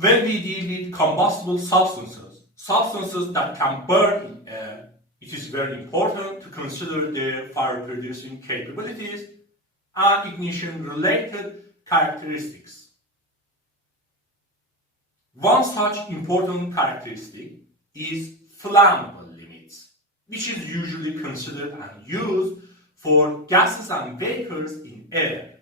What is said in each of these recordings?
When we deal with combustible substances that can burn in air, it is very important to consider their fire-producing capabilities and ignition-related characteristics. One such important characteristic is flammable limits, which is usually considered and used for gases and vapors in air.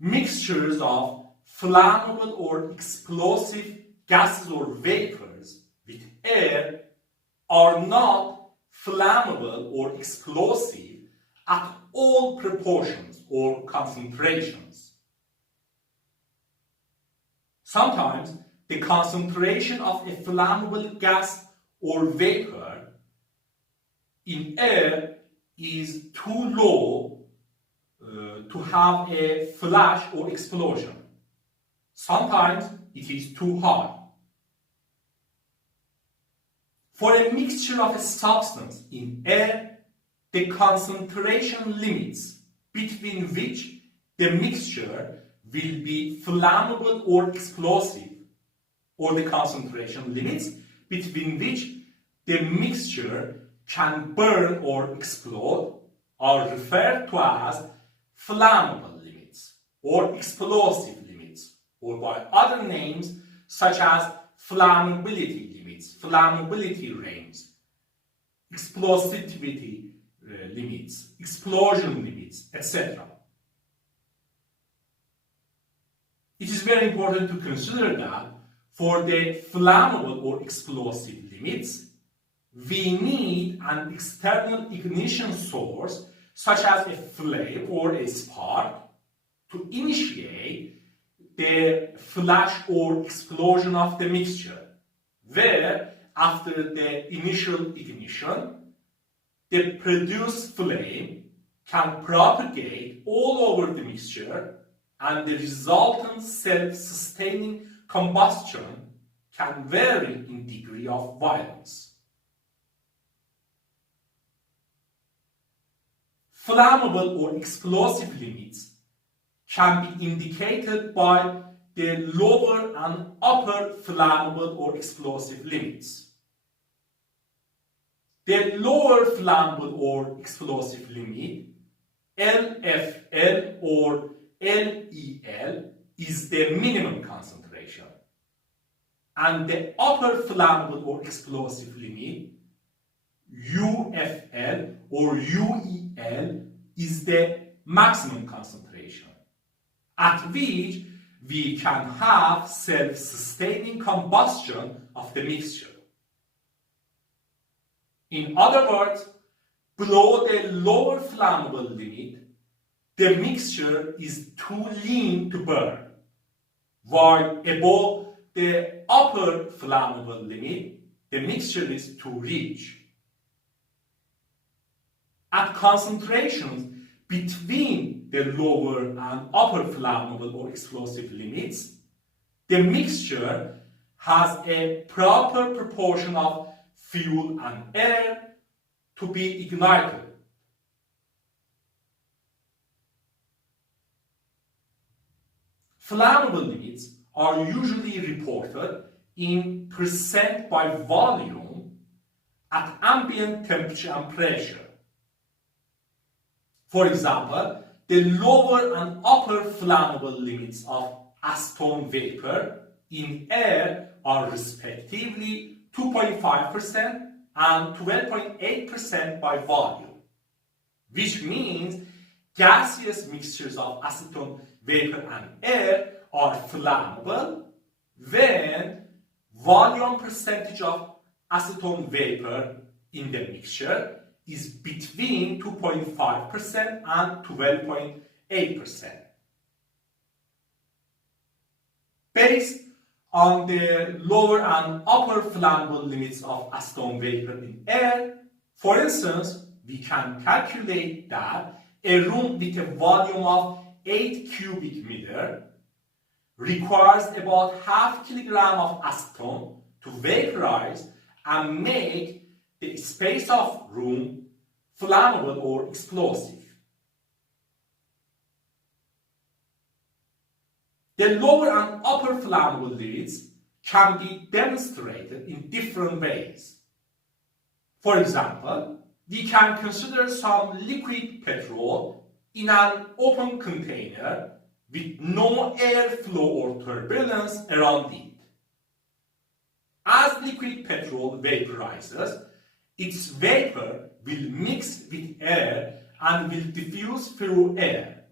Mixtures of flammable or explosive gases or vapors with air are not flammable or explosive at all proportions or concentrations. Sometimes the concentration of a flammable gas or vapor in air is too low to have a flash or explosion. Sometimes it is too high. For a mixture of a substance in air, the concentration limits between which the mixture will be flammable or explosive, or the concentration limits between which the mixture can burn or explode, are referred to as flammable limits or explosive limits, or by other names such as flammability limits, flammability range, explosivity limits, explosion limits, etc. It is very important to consider that for the flammable or explosive limits, we need an external ignition source such as a flame or a spark to initiate the flash or explosion of the mixture, where after the initial ignition, the produced flame can propagate all over the mixture and the resultant self-sustaining combustion can vary in degree of violence. Flammable or explosive limits can be indicated by the lower and upper flammable or explosive limits. The lower flammable or explosive limit, LFL or LEL, is the minimum concentration, and the upper flammable or explosive limit, UFL or UEL, is the maximum concentration, at which we can have self-sustaining combustion of the mixture. In other words, below the lower flammable limit, the mixture is too lean to burn, while above the upper flammable limit, the mixture is too rich. At concentrations between the lower and upper flammable or explosive limits, the mixture has a proper proportion of fuel and air to be ignited. Flammable limits are usually reported in percent by volume at ambient temperature and pressure. For example, the lower and upper flammable limits of acetone vapor in air are respectively 2.5% and 12.8% by volume, which means gaseous mixtures of acetone vapor and air are flammable when volume percentage of acetone vapor in the mixture is between 2.5% and 12.8%. Based on the lower and upper flammable limits of acetone vapor in air, for instance, we can calculate that a room with a volume of 8 cubic meter requires about half kilogram of acetone to vaporize and make the space of room flammable or explosive. The lower and upper flammable limits can be demonstrated in different ways. For example, we can consider some liquid petrol in an open container with no airflow or turbulence around it. As liquid petrol vaporizes, its vapor will mix with air and will diffuse through air,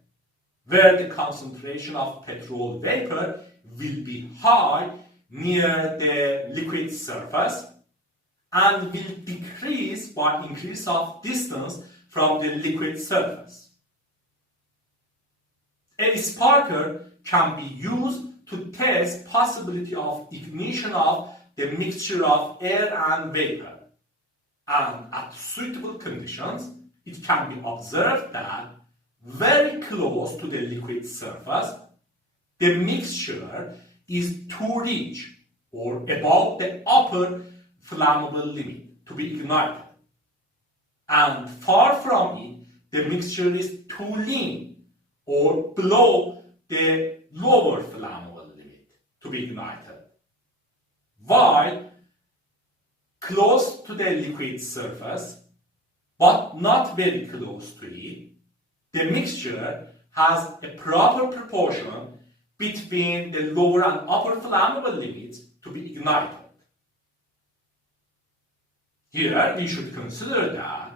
where the concentration of petrol vapor will be high near the liquid surface and will decrease by increase of distance from the liquid surface. A sparker can be used to test possibility of ignition of the mixture of air and vapor, and at suitable conditions it can be observed that very close to the liquid surface the mixture is too rich or above the upper flammable limit to be ignited, and far from it the mixture is too lean or below the lower flammable limit to be ignited. While close to the liquid surface, but not very close to it, the mixture has a proper proportion between the lower and upper flammable limits to be ignited. Here we should consider that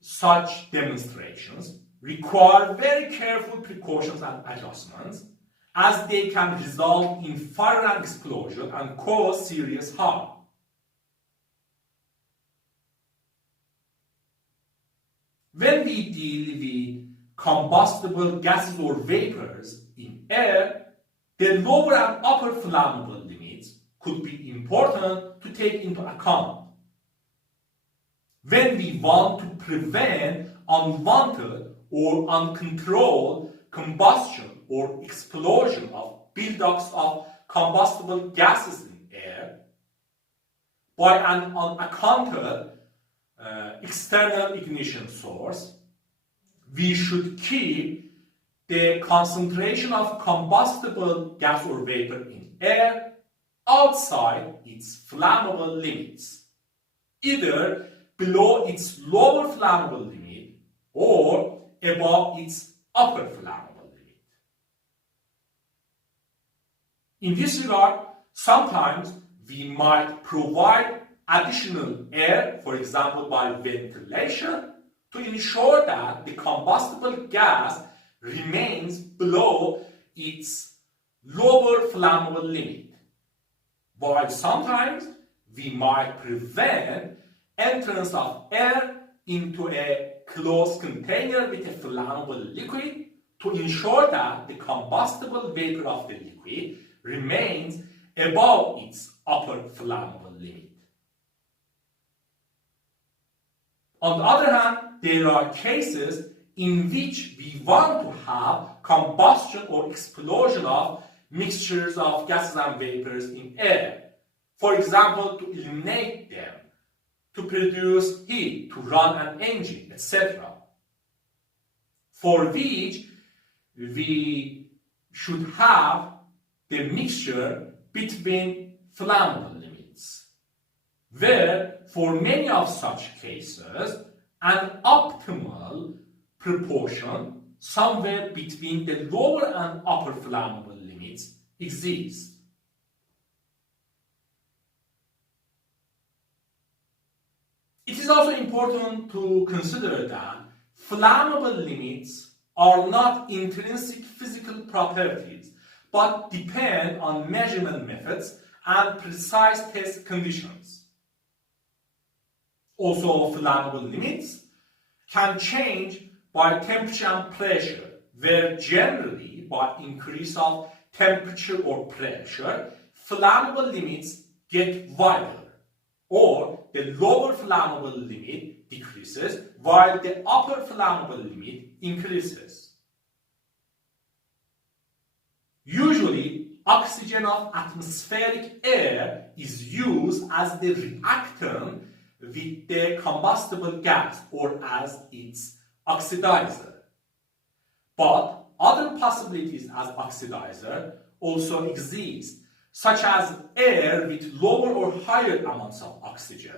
such demonstrations require very careful precautions and adjustments, as they can result in fire and explosion and cause serious harm. When we deal with combustible gases or vapors in air, the lower and upper flammable limits could be important to take into account. When we want to prevent unwanted or uncontrolled combustion or explosion of buildups of combustible gases in air by an unaccounted external ignition source, we should keep the concentration of combustible gas or vapor in air outside its flammable limits, either below its lower flammable limit or above its upper flammable limit. In this regard, sometimes we might provide additional air, for example by ventilation, to ensure that the combustible gas remains below its lower flammable limit, while sometimes we might prevent entrance of air into a closed container with a flammable liquid to ensure that the combustible vapor of the liquid remains above its upper flammable limit. On the other hand, there are cases in which we want to have combustion or explosion of mixtures of gases and vapors in air. For example, to eliminate them, to produce heat, to run an engine, etc. For which we should have the mixture between flammable limits, where for many of such cases an optimal proportion somewhere between the lower and upper flammable limits exists. It is also important to consider that flammable limits are not intrinsic physical properties, but depend on measurement methods and precise test conditions. Also, flammable limits can change by temperature and pressure, where generally by increase of temperature or pressure, flammable limits get wider, or the lower flammable limit decreases while the upper flammable limit increases. Usually, oxygen of atmospheric air is used as the reactant with the combustible gas or as its oxidizer. But other possibilities as oxidizer also exist, such as air with lower or higher amounts of oxygen,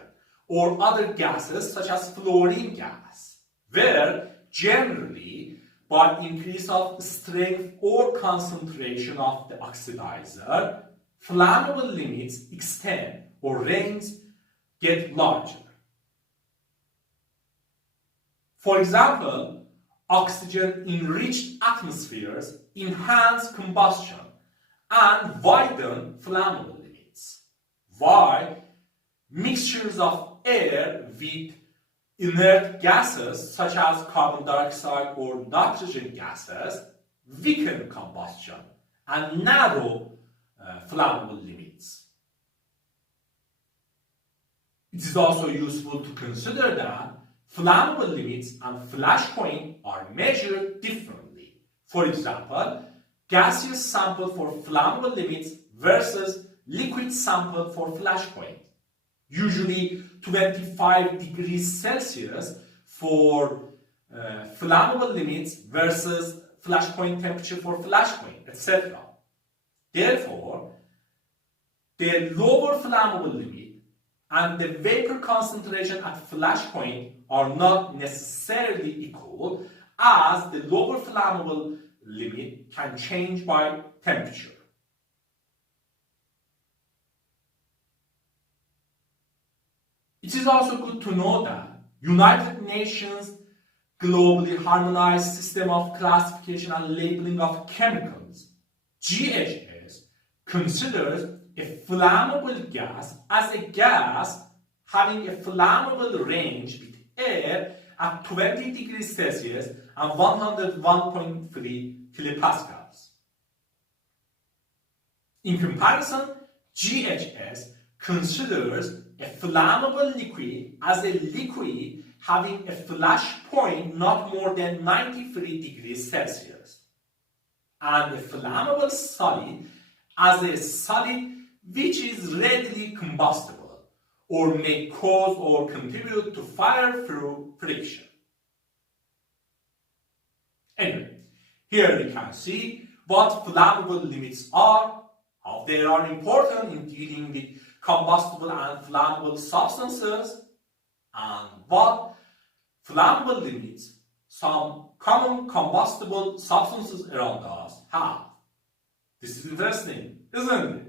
or other gases such as fluorine gas, where generally by increase of strength or concentration of the oxidizer, flammable limits extend or range get larger. For example, oxygen-enriched atmospheres enhance combustion and widen flammable limits, while mixtures of air with inert gases such as carbon dioxide or nitrogen gases weaken combustion and narrow flammable limits. It is also useful to consider that flammable limits and flash point are measured differently. For example, gaseous sample for flammable limits versus liquid sample for flash point. Usually 25 degrees Celsius for flammable limits versus flash point temperature for flash point, etc. Therefore, the lower flammable limit and the vapor concentration at flash point are not necessarily equal, as the lower flammable limit can change by temperature. It is also good to know that United Nations globally harmonized system of classification and labeling of chemicals, GHS, considers a flammable gas as a gas having a flammable range with air at 20 degrees Celsius and 101.3 kilopascals. In comparison, GHS considers a flammable liquid as a liquid having a flash point not more than 93 degrees Celsius, and a flammable solid as a solid which is readily combustible or may cause or contribute to fire through friction. Anyway, here we can see what flammable limits are, how they are important in dealing with combustible and flammable substances, and what flammable limits some common combustible substances around us have. This is interesting, isn't it?